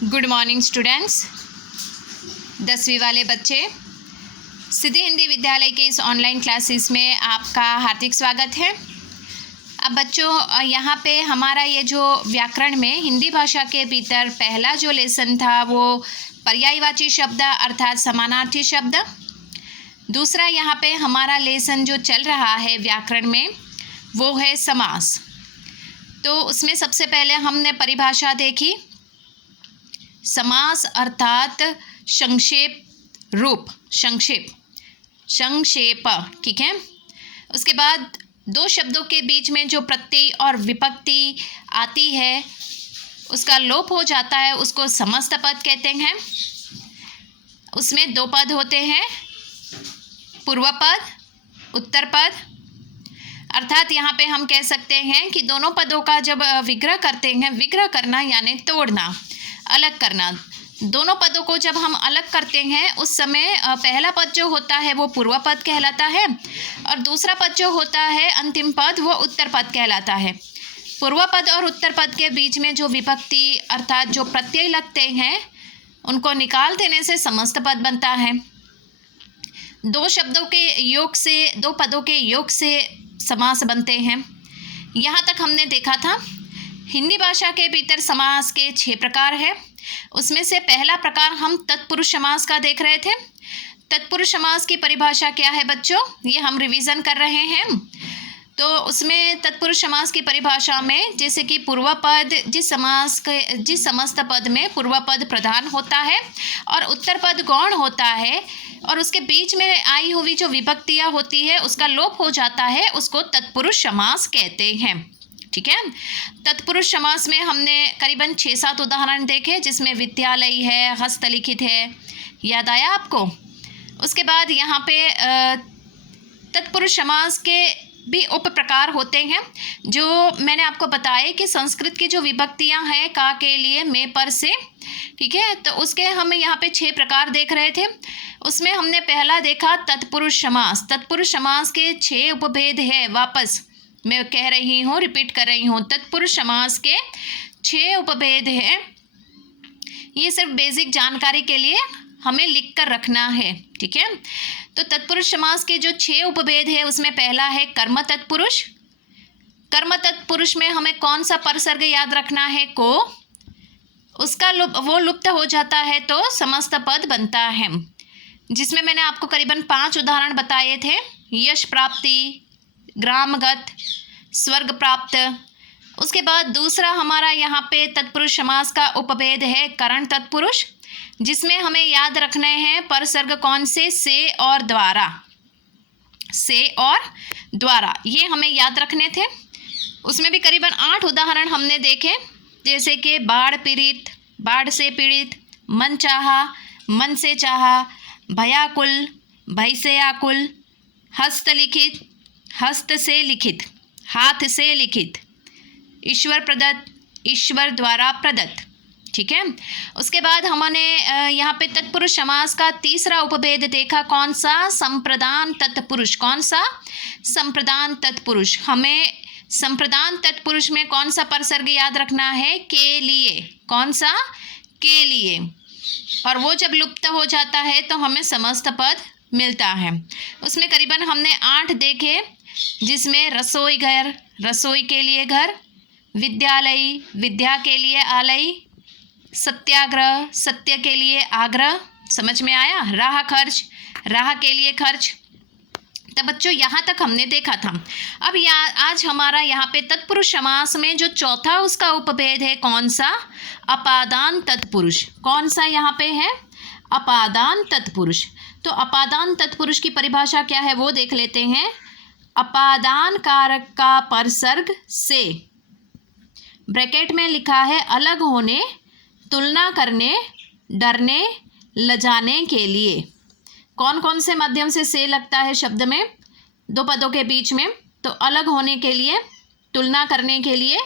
Good morning students. 10वीं वाले बच्चे, सिद्धि हिंदी विद्यालय के इस ऑनलाइन क्लासेस में आपका हार्दिक स्वागत है। अब बच्चों, यहाँ पे हमारा ये जो व्याकरण में हिंदी भाषा के भीतर पहला जो लेसन था वो पर्यायवाची शब्द अर्थात समानार्थी शब्द। दूसरा यहाँ पे हमारा लेसन जो चल रहा है व्याकरण में वो है समास। तो उसमें सबसे पहले हमने परिभाषा देखी, समास अर्थात संक्षेप रूप, संक्षेप, ठीक है। उसके बाद दो शब्दों के बीच में जो प्रत्यय और विभक्ति आती है उसका लोप हो जाता है, उसको समस्त पद कहते हैं। उसमें दो पद होते हैं, पूर्व पद, उत्तर पद। अर्थात यहाँ पे हम कह सकते हैं कि दोनों पदों का जब विग्रह करते हैं, विग्रह करना यानी तोड़ना, अलग करना, दोनों पदों को जब हम अलग करते हैं उस समय पहला पद जो होता है वो पूर्व पद कहलाता है और दूसरा पद जो होता है अंतिम पद वो उत्तर पद कहलाता है। पूर्व पद और उत्तर पद के बीच में जो विभक्ति अर्थात जो प्रत्यय लगते हैं उनको निकाल देने से समस्त पद बनता है। दो शब्दों के योग से, दो पदों के योग से समास बनते हैं। यहाँ तक हमने देखा था हिंदी भाषा के भीतर समास के 6 प्रकार हैं। उसमें से पहला प्रकार हम तत्पुरुष समास का देख रहे थे। तत्पुरुष समास की परिभाषा क्या है बच्चों, ये हम रिवीजन कर रहे हैं। तो उसमें तत्पुरुष समास की परिभाषा में जैसे कि पूर्व पद जिस समस्त पद में पूर्व पद प्रधान होता है और उत्तर पद गौण होता है और उसके बीच में आई हुई जो विभक्तियाँ होती है उसका लोप हो जाता है, उसको तत्पुरुष समास कहते हैं, ठीक है। तत्पुरुष समास में हमने करीबन 6-7 उदाहरण देखे जिसमें विद्यालय है, हस्तलिखित है, याद आया आपको। उसके बाद यहाँ पे तत्पुरुष समास के भी उप प्रकार होते हैं जो मैंने आपको बताया कि संस्कृत की जो विभक्तियाँ हैं का के लिए में पर से, ठीक है। तो उसके हम यहाँ पे 6 प्रकार देख रहे थे। उसमें हमने पहला देखा तत्पुरुष समास। तत्पुरुष समास के 6 उपभेद है, वापस मैं कह रही हूँ, रिपीट कर रही हूँ, तत्पुरुष समास के 6 उपभेद हैं। ये सिर्फ बेसिक जानकारी के लिए हमें लिख कर रखना है, ठीक है। तो तत्पुरुष समास के जो 6 उपभेद है उसमें पहला है कर्म तत्पुरुष। कर्म तत्पुरुष में हमें कौन सा परसर्ग याद रखना है, को, उसका वो लुप्त हो जाता है तो समस्त पद बनता है, जिसमें मैंने आपको करीबन 5 उदाहरण बताए थे। यश प्राप्ति, ग्रामगत, स्वर्ग प्राप्त। उसके बाद दूसरा हमारा यहाँ पे तत्पुरुष समास का उपभेद है करण तत्पुरुष, जिसमें हमें याद रखने हैं परसर्ग कौन से और द्वारा, से और द्वारा, ये हमें याद रखने थे। उसमें भी करीबन 8 उदाहरण हमने देखे, जैसे कि बाढ़ पीड़ित, बाढ़ से पीड़ित, मन चाहा, मन से चाहा, भयाकुल, भय से आकुल, हस्तलिखित, हस्त से लिखित, हाथ से लिखित, ईश्वर प्रदत्त, ईश्वर द्वारा प्रदत्त, ठीक है। उसके बाद हमने यहाँ पे तत्पुरुष समास का तीसरा उपभेद देखा, कौन सा, संप्रदान तत्पुरुष। कौन सा, संप्रदान तत्पुरुष। हमें संप्रदान तत्पुरुष में कौन सा परसर्ग याद रखना है, के लिए। कौन सा, के लिए। और वो जब लुप्त हो जाता है तो हमें समस्त पद मिलता है। उसमें करीबन हमने 8 देखे, जिसमें रसोई घर, रसोई के लिए घर, विद्यालय, विद्या के लिए आलय, सत्याग्रह, सत्य के लिए आग्रह, समझ में आया, राह खर्च, राह के लिए खर्च। तो बच्चों यहाँ तक हमने देखा था। अब आज हमारा यहाँ पे तत्पुरुष समास में जो चौथा उसका उपभेद है, कौन सा, अपादान तत्पुरुष। कौन सा यहाँ पे है, अपादान तत्पुरुष। तो अपादान तत्पुरुष की परिभाषा क्या है वो देख लेते हैं। अपादान कारक का परसर्ग से, ब्रैकेट में लिखा है अलग होने, तुलना करने, डरने, लजाने के लिए। कौन कौन से माध्यम से लगता है शब्द में, दो पदों के बीच में। तो अलग होने के लिए, तुलना करने के लिए,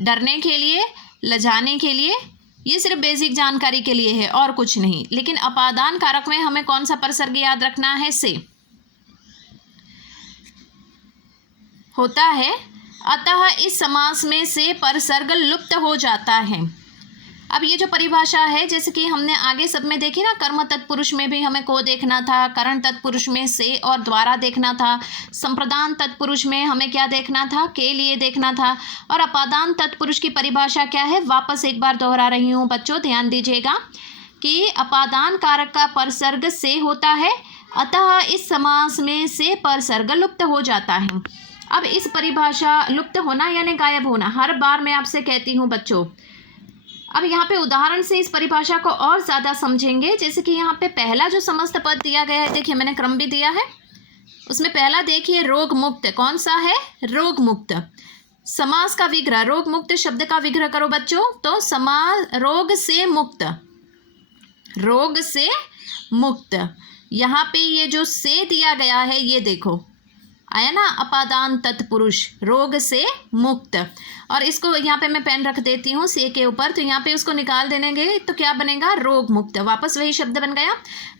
डरने के लिए, लजाने के लिए। ये सिर्फ बेसिक जानकारी के लिए है और कुछ नहीं। लेकिन अपादान कारक में हमें कौन सा परसर्ग याद रखना है, से होता है। अतः इस समास में से परसर्ग लुप्त हो जाता है। अब ये जो परिभाषा है, जैसे कि हमने आगे सब में देखी ना, कर्म तत्पुरुष में भी हमें को देखना था, करण तत्पुरुष में से और द्वारा देखना था, संप्रदान तत्पुरुष में हमें क्या देखना था, के लिए देखना था, और अपादान तत्पुरुष की परिभाषा क्या है, वापस एक बार दोहरा रही हूँ बच्चों, ध्यान दीजिएगा कि अपादान कारक का परसर्ग से होता है, अतः इस समास में से परसर्ग लुप्त हो जाता है। अब इस परिभाषा लुप्त होना यानी गायब होना, हर बार मैं आपसे कहती हूँ बच्चों। अब यहाँ पे उदाहरण से इस परिभाषा को और ज़्यादा समझेंगे। जैसे कि यहाँ पे पहला जो समस्त पद दिया गया है, देखिए मैंने क्रम भी दिया है, उसमें पहला देखिए रोग मुक्त, कौन सा है, रोग मुक्त। समास का विग्रह, रोग मुक्त शब्द का विग्रह करो बच्चों, तो समास रोग से मुक्त, रोग से मुक्त। यहाँ पे ये जो से दिया गया है, ये देखो आया ना, अपादान तत्पुरुष, रोग से मुक्त। और इसको यहाँ पे मैं पेन रख देती हूँ से के ऊपर, तो यहाँ पे उसको निकाल देंगे तो क्या बनेगा, रोग मुक्त, वापस वही शब्द बन गया।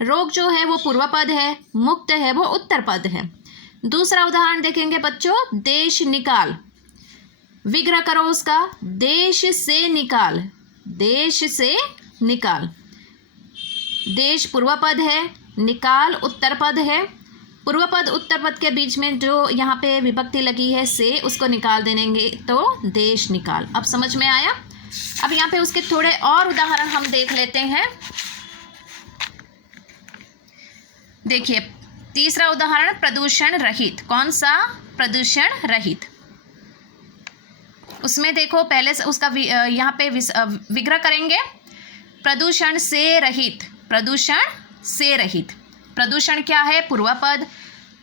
रोग जो है वो पूर्व पद है, मुक्त है वो उत्तर पद है। दूसरा उदाहरण देखेंगे बच्चों, देश निकाल, विग्रह करो उसका, देश से निकाल, देश से निकाल। देश पूर्व पद है, निकाल उत्तर पद है। पूर्व पद उत्तर पद के बीच में जो यहाँ पे विभक्ति लगी है से, उसको निकाल देंगे तो देश निकाल। अब समझ में आया। अब यहाँ पे उसके थोड़े और उदाहरण हम देख लेते हैं। देखिए तीसरा उदाहरण प्रदूषण रहित, कौन सा, प्रदूषण रहित। उसमें देखो पहले से उसका यहाँ पे विग्रह करेंगे, प्रदूषण से रहित, प्रदूषण से रहित। प्रदूषण क्या है, पूर्व पद,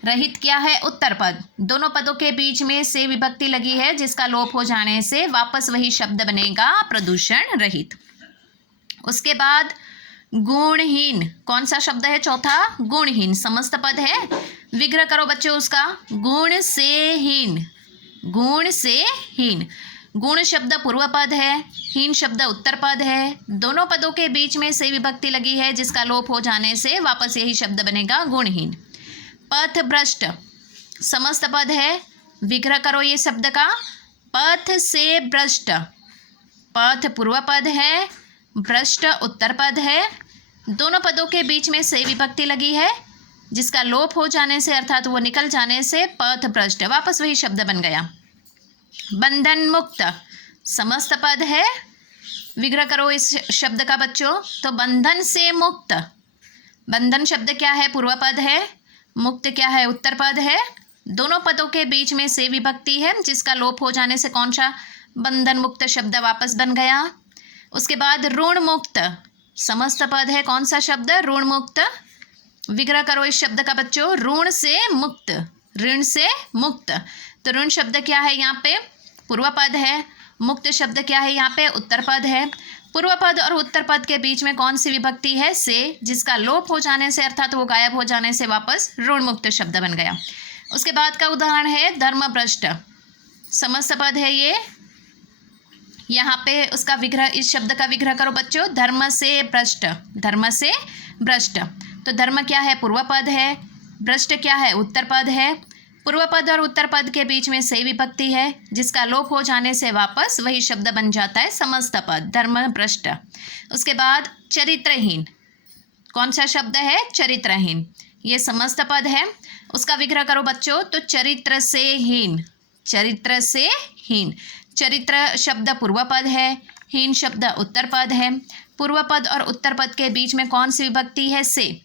रहित क्या है, उत्तर पद। दोनों पदों के बीच में से विभक्ति लगी है, जिसका लोप हो जाने से वापस वही शब्द बनेगा, प्रदूषण रहित। उसके बाद गुणहीन, कौन सा शब्द है, चौथा, गुणहीन, समस्त पद है, विग्रह करो बच्चों उसका, गुण से हीन, गुण से हीन। गुण शब्द पूर्व पद है, हीन शब्द उत्तर पद है, दोनों पदों के बीच में से विभक्ति लगी है, जिसका लोप हो जाने से वापस यही शब्द बनेगा, गुणहीन। पथ भ्रष्ट, समस्त पद है, विग्रह करो ये शब्द का, पथ से भ्रष्ट, पथ पूर्व पद है, भ्रष्ट उत्तर पद है, दोनों पदों के बीच में से विभक्ति लगी है, जिसका लोप हो जाने से अर्थात वो निकल जाने से पथ भ्रष्ट, वापस वही शब्द बन गया। बंधन मुक्त, समस्त पद है, विग्रह करो इस शब्द का बच्चों, तो बंधन से मुक्त। बंधन शब्द क्या है, पूर्व पद है, मुक्त क्या है, उत्तर पद है, दोनों पदों के बीच में से विभक्ति है, जिसका लोप हो जाने से कौन सा, बंधन मुक्त शब्द वापस बन गया। उसके बाद ऋण मुक्त, समस्त पद है, कौन सा शब्द, ऋण मुक्त, विग्रह करो इस शब्द का बच्चों, ऋण से मुक्त, ऋण से मुक्त। तो ऋण शब्द क्या है, यहाँ पे पूर्व पद है, मुक्त शब्द क्या है, यहाँ पे उत्तर पद है। पूर्व पद और उत्तर पद के बीच में कौन सी विभक्ति है, से, जिसका लोप हो जाने से अर्थात वो गायब हो जाने से वापस ऋण मुक्त शब्द बन गया। उसके बाद का उदाहरण है धर्म भ्रष्ट, समस्त पद है ये, यहाँ पे उसका विग्रह, इस शब्द का विग्रह करो बच्चों, धर्म से भ्रष्ट, धर्म से भ्रष्ट। तो धर्म क्या है, पूर्व पद है, भ्रष्ट क्या है, उत्तर पद है, पूर्व पद और उत्तर पद के बीच में से विभक्ति है, जिसका लोप हो जाने से वापस वही शब्द बन जाता है, समस्त पद, धर्म भ्रष्ट। उसके बाद चरित्रहीन, कौन सा शब्द है, चरित्रहीन, ये समस्त पद है, उसका विग्रह करो बच्चों, तो चरित्र से हीन, चरित्र से हीन। चरित्र शब्द पूर्व पद है, हीन शब्द उत्तर पद है, पूर्व पद और उत्तर पद के बीच में कौन सी विभक्ति है, से,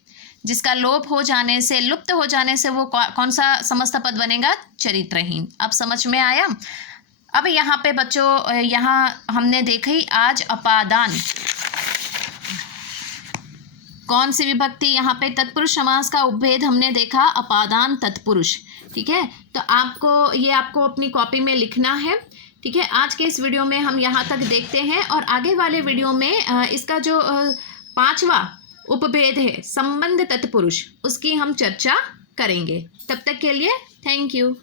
जिसका लोप हो जाने से, लुप्त हो जाने से वो कौन सा समस्त पद बनेगा, चरित्रहीन। अब समझ में आया। अब यहाँ पे बच्चों, यहाँ हमने देखी आज अपादान, कौन सी विभक्ति, यहाँ पे तत्पुरुष समास का उपभेद हमने देखा, अपादान तत्पुरुष, ठीक है। तो आपको ये आपको अपनी कॉपी में लिखना है, ठीक है। आज के इस वीडियो में हम यहाँ तक देखते हैं, और आगे वाले वीडियो में इसका जो पांचवा उपभेद है, संबंध तत्पुरुष, उसकी हम चर्चा करेंगे। तब तक के लिए थैंक यू।